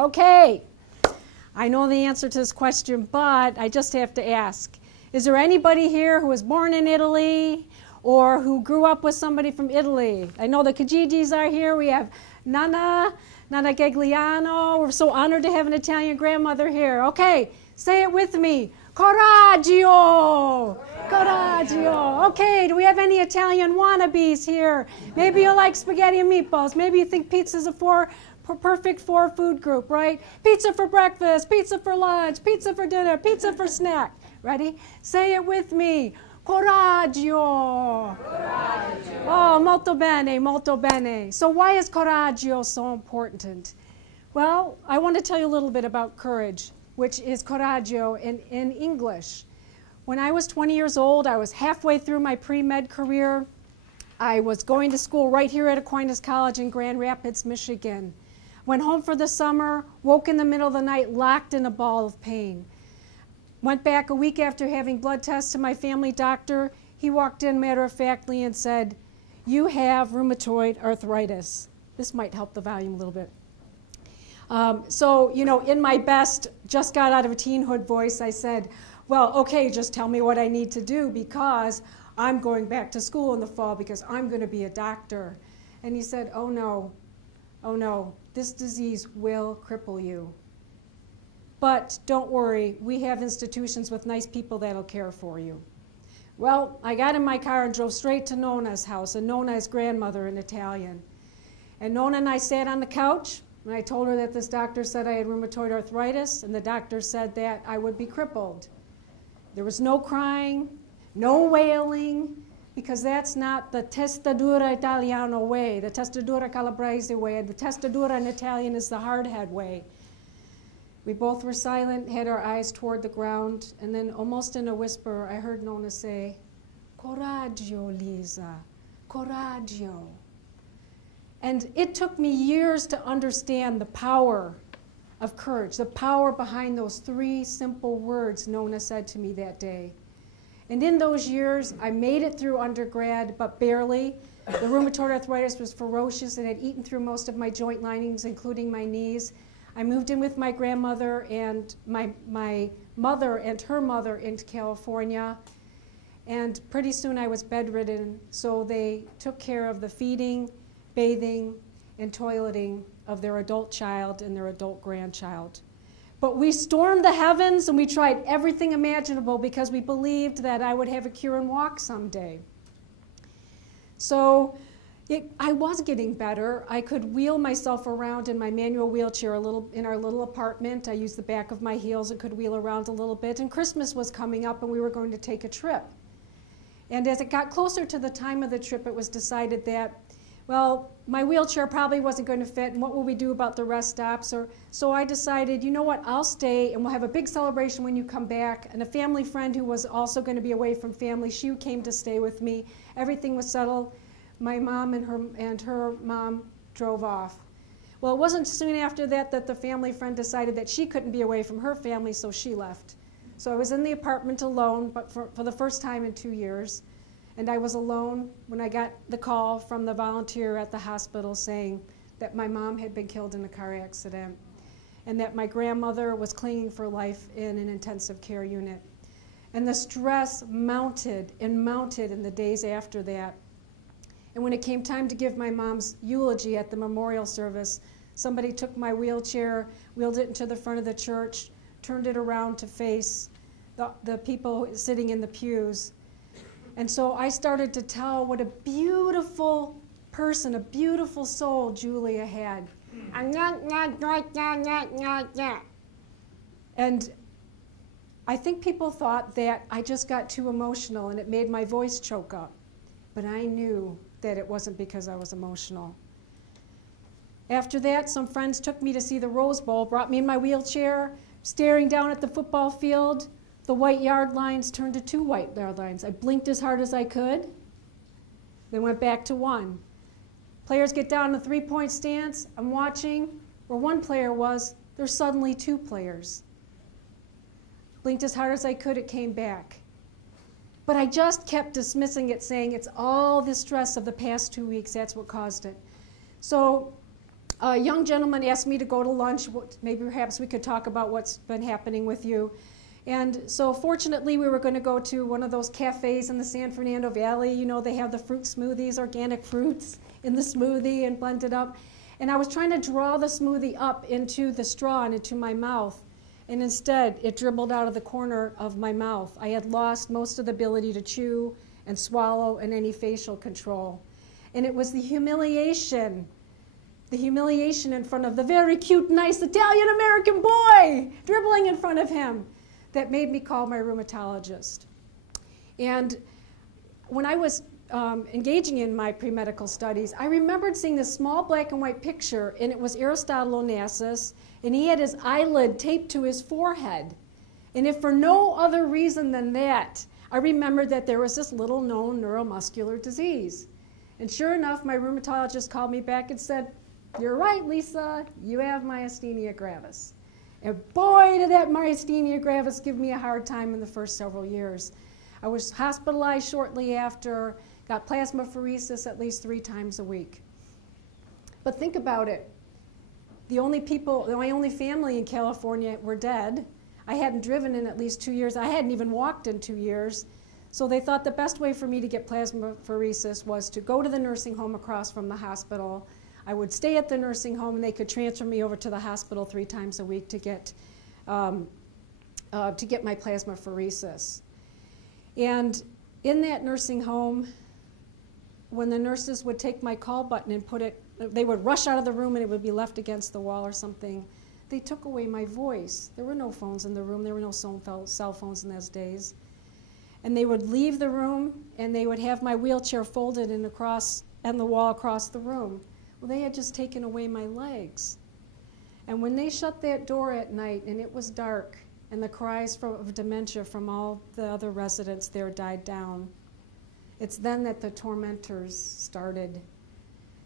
Okay, I know the answer to this question, but I just have to ask. Is there anybody here who was born in Italy or who grew up with somebody from Italy? I know the Kijijis are here. We have Nana Gagliano. We're so honored to have an Italian grandmother here. Okay, say it with me. Coraggio! Coraggio! Okay, do we have any Italian wannabes here? Maybe you like spaghetti and meatballs. Maybe you think pizza's a perfect four food group, right? Pizza for breakfast, pizza for lunch, pizza for dinner, pizza for snack. Ready? Say it with me. Coraggio. Coraggio. Oh, molto bene, molto bene. So why is coraggio so important? Well, I want to tell you a little bit about courage, which is coraggio in English. When I was 20 years old, I was halfway through my pre-med career. I was going to school right here at Aquinas College in Grand Rapids, Michigan. Went home for the summer, woke in the middle of the night, locked in a ball of pain. Went back a week after having blood tests to my family doctor. He walked in matter-of-factly and said, "You have rheumatoid arthritis." This might help the volume a little bit. So, you know, in my best, just got out of a teenhood voice, I said, well, okay, just tell me what I need to do because I'm going back to school in the fall because I'm going to be a doctor. And he said, oh no, this disease will cripple you. But don't worry, we have institutions with nice people that'll care for you. Well, I got in my car and drove straight to Nona's house, and Nona is grandmother in Italian. And Nona and I sat on the couch, and I told her that this doctor said I had rheumatoid arthritis, and the doctor said that I would be crippled. There was no crying, no wailing, because that's not the testadura Italiano way, the testadura Calabrese way, and the testadura in Italian is the hard head way. We both were silent, had our eyes toward the ground, and then almost in a whisper, I heard Nona say, "Coraggio, Lisa, coraggio." And it took me years to understand the power of courage, the power behind those three simple words Nona said to me that day. And in those years, I made it through undergrad, but barely. The rheumatoid arthritis was ferocious and had eaten through most of my joint linings, including my knees. I moved in with my grandmother and my mother and her mother into California. And pretty soon I was bedridden, so they took care of the feeding, bathing, and toileting of their adult child and their adult grandchild. But we stormed the heavens and we tried everything imaginable because we believed that I would have a cure and walk someday. So I was getting better. I could wheel myself around in my manual wheelchair in our little apartment. I used the back of my heels and could wheel around a little bit. And Christmas was coming up and we were going to take a trip. And as it got closer to the time of the trip, it was decided that, well, my wheelchair probably wasn't going to fit, and what will we do about the rest stops? So I decided, you know what, I'll stay, and we'll have a big celebration when you come back. And a family friend who was also going to be away from family, she came to stay with me. Everything was settled. My mom and her mom drove off. Well, it wasn't soon after that that the family friend decided that she couldn't be away from her family, so she left. So I was in the apartment alone, but for the first time in 2 years. And I was alone when I got the call from the volunteer at the hospital saying that my mom had been killed in a car accident and that my grandmother was clinging for life in an intensive care unit. And the stress mounted and mounted in the days after that. And when it came time to give my mom's eulogy at the memorial service, somebody took my wheelchair, wheeled it into the front of the church, turned it around to face the people sitting in the pews. And so I started to tell what a beautiful person, a beautiful soul Julia had. And I think people thought that I just got too emotional and it made my voice choke up. But I knew that it wasn't because I was emotional. After that, some friends took me to see the Rose Bowl, brought me in my wheelchair, staring down at the football field. The white yard lines turned to 2 white yard lines. I blinked as hard as I could, then went back to 1. Players get down in the 3-point stance. I'm watching. Where 1 player was, there's suddenly 2 players. Blinked as hard as I could, it came back. But I just kept dismissing it, saying it's all the stress of the past 2 weeks, that's what caused it. So a young gentleman asked me to go to lunch. Maybe perhaps we could talk about what's been happening with you. And so fortunately, we were going to go to one of those cafes in the San Fernando Valley. You know, they have the fruit smoothies, organic fruits in the smoothie and blended up. And I was trying to draw the smoothie up into the straw and into my mouth. And instead, it dribbled out of the corner of my mouth. I had lost most of the ability to chew and swallow and any facial control. And it was the humiliation in front of the very cute, nice Italian-American boy dribbling in front of him that made me call my rheumatologist. And when I was engaging in my pre-medical studies, I remembered seeing this small black and white picture, and it was Aristotle Onassis, and he had his eyelid taped to his forehead. And if for no other reason than that, I remembered that there was this little known neuromuscular disease. And sure enough, my rheumatologist called me back and said, "You're right, Lisa, you have myasthenia gravis." And boy, did that myasthenia gravis give me a hard time in the first several years. I was hospitalized shortly after, got plasmapheresis at least 3 times a week. But think about it. My only family in California were dead. I hadn't driven in at least 2 years. I hadn't even walked in 2 years. So they thought the best way for me to get plasmapheresis was to go to the nursing home across from the hospital. I would stay at the nursing home, and they could transfer me over to the hospital 3 times a week to get my plasmapheresis. And in that nursing home, when the nurses would take my call button and put it, they would rush out of the room and it would be left against the wall or something. They took away my voice. There were no phones in the room. There were no cell phones in those days. And they would leave the room, and they would have my wheelchair folded in the wall across the room. Well, they had just taken away my legs. And when they shut that door at night and it was dark and the cries of dementia from all the other residents there died down, it's then that the tormentors started.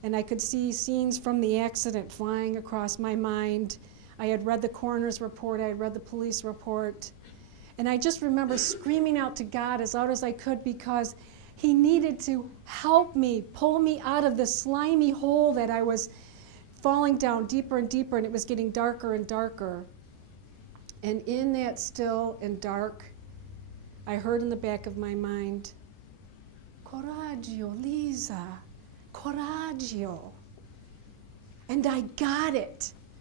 And I could see scenes from the accident flying across my mind. I had read the coroner's report, I had read the police report. And I just remember screaming out to God as loud as I could because He needed to help me, pull me out of the slimy hole that I was falling down deeper and deeper, and it was getting darker and darker. And in that still and dark, I heard in the back of my mind, "Coraggio, Lisa, coraggio." And I got it.